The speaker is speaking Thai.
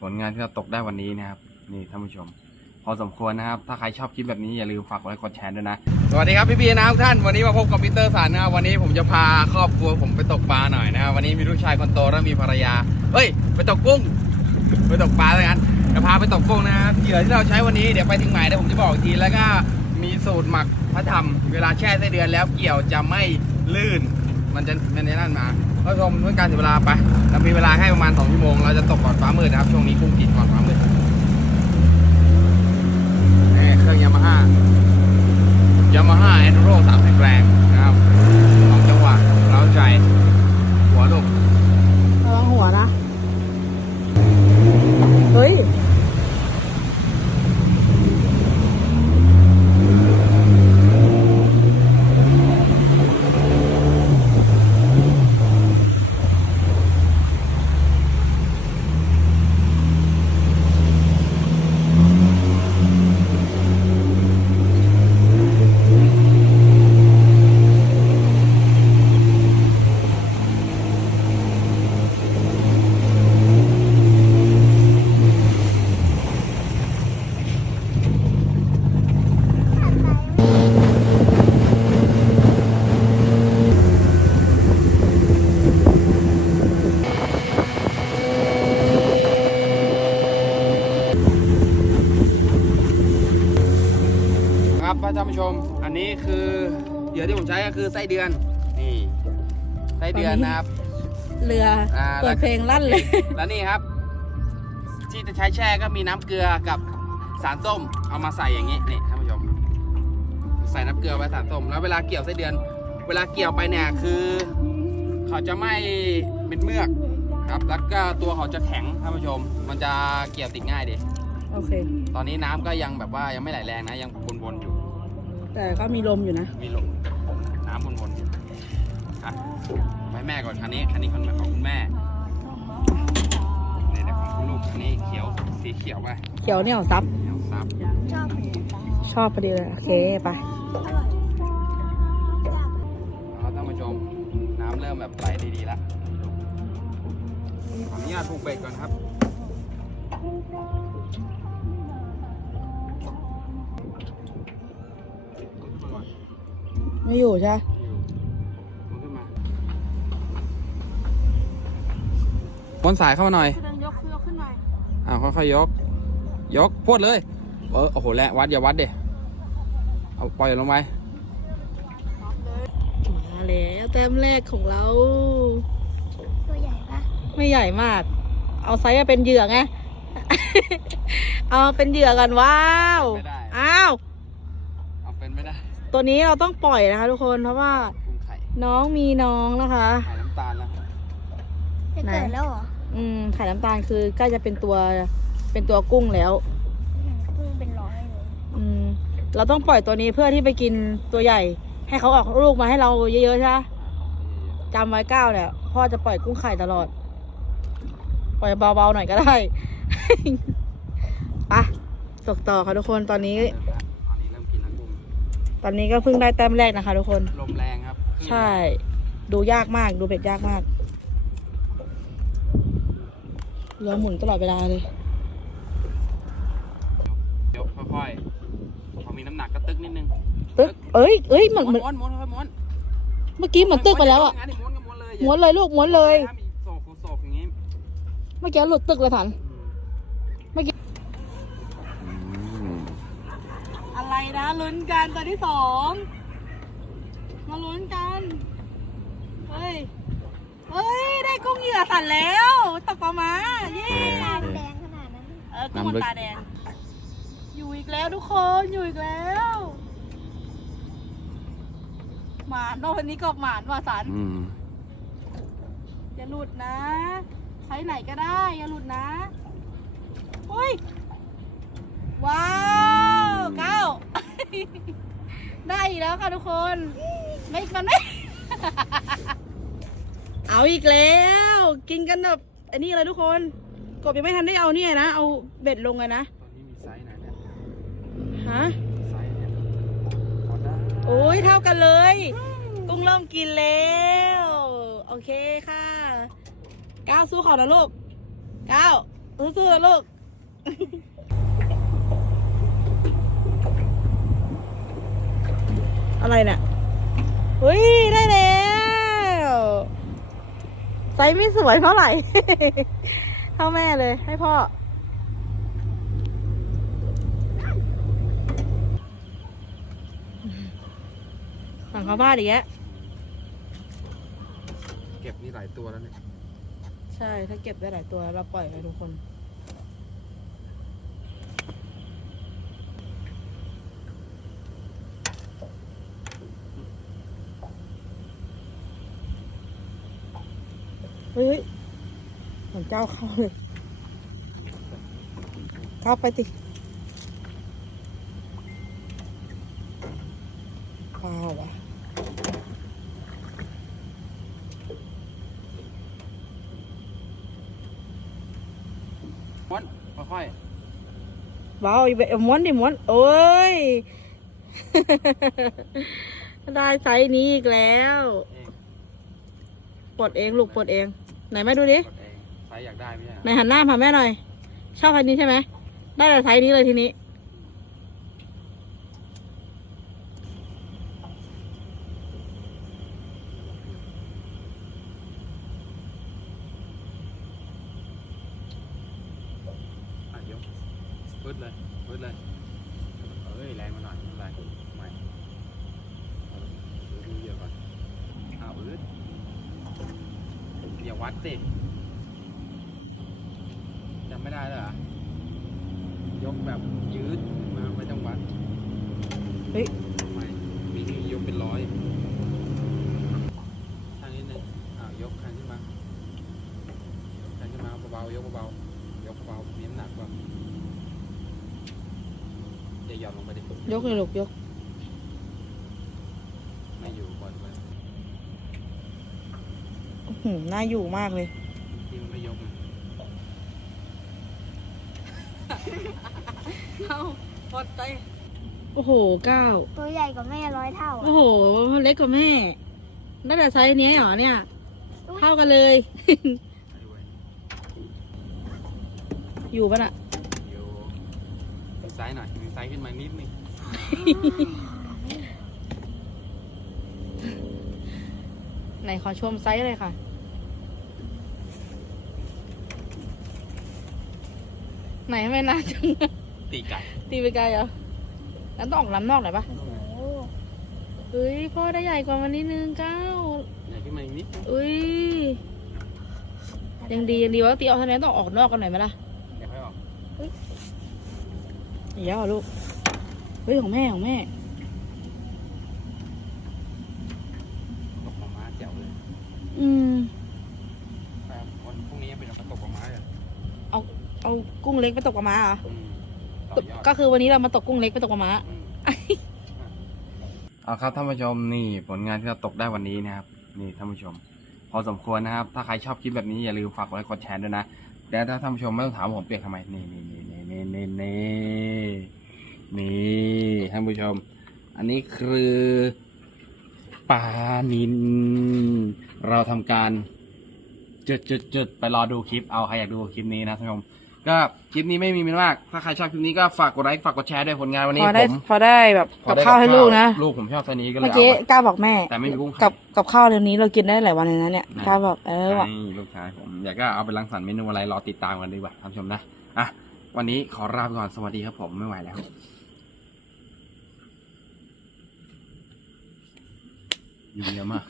ผลงานที่เราตกได้วันนี้นะครับ นี่ท่านผู้ชม พอสมควรนะครับ ถ้าใครชอบคลิปแบบนี้อย่าลืมฝากกดไลค์กดแชร์ด้วยนะ สวัสดีครับพี่พีนะทุกท่าน วันนี้มาพบกับพีเตอร์สันนะครับ วันนี้ผมจะพาครอบครัวผมไปตกปลาหน่อยนะครับ วันนี้มีลูกชายคนโตและมีภรรยา เฮ้ย ไปตกกุ้ง ไปตกปลาเลยกันจะพาไปตกกุ้งนะครับเหยื่อที่เราใช้วันนี้เดี๋ยวไปถึงไหนเดี๋ยวผมจะบอกอีกทีแล้วก็มีสูตรหมักพระธรรม เวลาแช่ไส้เดือนแล้วเกี่ยวจะไม่ลื่น มันจะมันจะนั่นมา ผู้ชมเพื่อการเสียเวลาไปเรามีเวลาแค่ประมาณ2ชั่วโมง เราจะตกก่อนฟ้ามืดนะครับ ช่วงนี้กุ้งกินก่อนฟ้ามืดนี่เครื่องยามาฮ่ายามาฮ่าแอนดูโรสามสิบแรงนะครับของจังหวะเล้าใจ หัวลูกระวังหัวนะ เฮ้ย ครับท่านผู้ชม อันนี้คือเหยื่อที่ผมใช้ก็คือไส้เดือน นี่ ไส้เดือนนะครับ เรืออ่าเปิดเพลงลั่นเลย แล้วนี่ครับ ที่จะใช้แช่ก็มีน้ำเกลือกับสารส้ม เอามาใส่อย่างนี้นี่ท่านผู้ชม ใส่น้ำเกลือไว้สารส้ม แล้วเวลาเกี่ยวไส้เดือน เวลาเกี่ยวไปเนี่ยคือ เขาจะไม่เป็นเมือกครับ แล้วก็ตัวเขาจะแข็งท่านผู้ชม มันจะเกี่ยวติดง่ายดี โอเค ตอนนี้น้ำก็ยังแบบว่ายังไม่ไหลแรงนะ ยังวนๆอยู่ แต่ก็มีลมอยู่นะ มีลมน้ำวนๆอยู่อะไปแม่ก่อนคันนี้คันนี้คนของคุณแม่เนี่ยแต่ของคุณลูกคันนี้เขียวสีเขียวไปเขียวเนี่ยซับเขียวซับชอบพอดีเลย โอเคไปแล้วท่านผู้ชมน้ำเริ่มแบบไหลดีๆแล้วขออนุญาตผูกเบรกก่อนครับ ไม่อยู่ใช่ไหมมันขึ้นมาวนสายเข้ามาหน่อยยกยกขึ้นหน่อยอ่าค่อยๆยก ยกพวดเลย เออโอ้โหแรงวัดอย่าวัดเด็เอาปล่อยลงไปมาแล้วแต้มแรกของเรา ตัวใหญ่ปะไม่ใหญ่มาก เอาไซส์มาเป็นเหยื่อไง เอาเป็นเหยื่อกันว้าวไม่ได้อ้าว เอาเป็นไม่ได้ ตัวนี้เราต้องปล่อยนะคะ ทุกคนเพราะว่ากุ้งไข่น้องมีน้องนะคะ ไข่น้ำตาลแล้วจะเกิดแล้วเหรออืมไข่น้ำตาลคือใกล้จะเป็นตัวเป็นตัวกุ้งแล้วกุ้งเป็นร้อยเลยอืมเราต้องปล่อยตัวนี้เพื่อที่ไปกินตัวใหญ่ ให้เขาออกลูกมาให้เราเยอะๆใช่ไหมจำไว้ก้าวเนี่ยพ่อจะปล่อยกุ้งไข่ตลอด ปล่อยเบาๆหน่อยก็ได้ ไปะตกต่อค่ะทุกคนตอนนี้ ตอนนี้ก็เพิ่งได้แต้มแรกนะคะทุกคน ลมแรงครับคลื่นใช่ ดูยากมาก ดูเบ็ดยากมากเรือหมุนตลอดเวลาเลย เดี๋ยวค่อยๆพอมีน้ำหนักก็ตึกนิดนึงตึกเอ้ยเอ้ยเหมือนเหมือนม้วนม้วนค่อยๆม้วนเมื่อกี้เหมือนตึกไปแล้วอะม้วนม้วนก็ม้วนเลยม้วนเลยลูกม้วนเลยถ้ามีโศกโศกอย่างนี้ เมื่อกี้หลุดตึกเลยทันอะไร นะลุ้นกันตัวที่สองมาลุ้นกันเฮ้ยเฮ้ยได้กุ้งเหยื่อสันแล้วตกปลามาเย้ตาแดงขนาดนั้นเออกุ้งมันตาแดงอยู่อีกแล้วทุกคนอยู่อีกแล้วหมานโดนนี้ก็หมานว่าสันอืมอย่าหลุดนะไซส์ไหนก็ได้อย่าหลุดนะเฮ้ยว้าวเก้า ได้อีกแล้วค่ะทุกคน ไม่มันไม่ เอาอีกแล้ว กินกันแบบอันนี้เลยทุกคนกบยังไม่ทันได้เอาเนี่ยนะ เอาเบ็ดลงเลยนะ ตอนนี้มีไซส์ไหนเนี่ยฮะ ไซส์เนี่ยพอได้โอ้ยเท่ากันเลย กุ้งเริ่มกินแล้ว โอเคค่ะ ก้าวสู้เขานะลูก ก้าวสู้ๆนะลูก อะไรเนี่ยเฮ้ยได้แล้วไซส์ไม่สวยเท่าไหร่ เท่าแม่เลย ให้พ่อ สั่งข้าวบ้านอีกแล้วเก็บนี่หลายตัวแล้วเนี่ย ใช่ ถ้าเก็บได้หลายตัวเราปล่อยไปทุกคน เฮ้ยเหมือนเจ้าเข้าเลยเข้าไปติเปล่าวะม้วนค่อยเบาอีกแบบม้วนดิม้วนโอ้ย ได้ไซส์นี้อีกแล้วๆเองปลดเองลูกปลดเอง ไหนแม่ดูดิกดเองไซส์อยากได้ไม่ใช่เหรอไหนหันหน้ามาแม่หน่อย ชอบไซส์นี้ใช่ไหม ได้แต่ไซส์นี้เลยทีนี้ อะยกปึ๊ดเลยปึ๊ดเลยเอ้ยแรงมาหน่อยไม่เป็นไรไม่เอาดูเยอะก่อนอ้าวอึดอย่า วัดสิจำไม่ได้เลยเหรอยกแบบยืดมาไม่ต้องวัดเฮ้ยไม่มีที่ยกเป็นร้อยทางนี้หนึ่งอ้าวยกคันขึ้นมายกคันขึ้นมาเบาๆยกเบาๆยกเบาๆมีน้ำหนักกว่าอย่าหย่อนลงไปดิยกเลยลูกยก ไม่อยู่บอลไป อื้อ หือน่าอยู่มากเลยที่มันไม่ยกมันเอาปลดไปโอ้โหเก้าตัวใหญ่กว่าแม่ร้อยเท่าโอ้อะโห เล็กกว่าแม่ได้แต่ไซส์นี้เหรอเนี่ย เท่ากันเลย ไปด้วยอยู่ปะน่ะอยู่มีไซส์หน่อยมีไซส์ขึ้นมานิดนึงไหนขอชมไซส์เลยค่ะ ไหนไม่น่าจังตีไก่ตีไปไกลเหรองั้นต้องออกลำนอกหน่อยปะโอ้โหเฮ้ยพ่อได้ใหญ่กว่ามันนิดนึงเก้าใหญ่ขึ้นมาอีกนิดนึงอุ้ยยังดียังดีว่าตีออกทางนี้ต้องออกนอกกันหน่อยไหมล่ะเดี๋ยวค่อยออกอีกแล้วเหรอลูกเฮ้ยของแม่ของแม่ตกปลาม้าเจ๋วเลยอืม แต่วันพรุ่งนี้เป็นวันตกปลาม้าเลย เอา กุ้งเล็กไปตกปลาม้าเหรออืมต่ตอกยอดก็คือวันนี้เรามาตกกุ้งเล็กไปตกปลาม้าเอาครับท่านผู้ชมนี่ผลงานที่เราตกได้วันนี้นะครับ นี่ท่านผู้ชม พอสมควรนะครับ ถ้าใครชอบคลิปแบบนี้อย่าลืมฝากกดไลค์กดแชร์ด้วยนะแล้วถ้าท่านผู้ชมไม่ต้องถามว่าผมเปียกทำไมนี่นี่นี่นี่นี่นี่นี่นี่ท่านผู้ชม อันนี้คือปลานินเราทำการจุดจุดจุดไปรอดูคลิปเอาใครอยากดูคลิปนี้นะท่านผู้ชม ก็คลิปนี้ไม่มีมาก ถ้าใครชอบคลิปนี้ก็ฝากกดไลค์ฝากกดแชร์ด้วยผลงานวันนี้พอได้ผมพอได้แบบพอกับได้ข้าวให้ลูกนะ ลูกผมชอบไซส์นี้ก็เลยเมื่อเอากี้ไปก้าวบอกแม่ แต่ไม่มีกุ้งไข่กับกับข้าวเรื่องนี้เรากินได้หลายวันเลยนะเนี่ยนะก้าวบอกเออว่ะให้ลูกชายผมอยากก็เอาไปรังสรรค์เมนูอะไรรอติดตามกันดีกว่าท่านผู้ชมนะอะวันนี้ขอลาไปก่อนสวัสดีครับผมไม่ไหวแล้วยุ่งเยอะมาก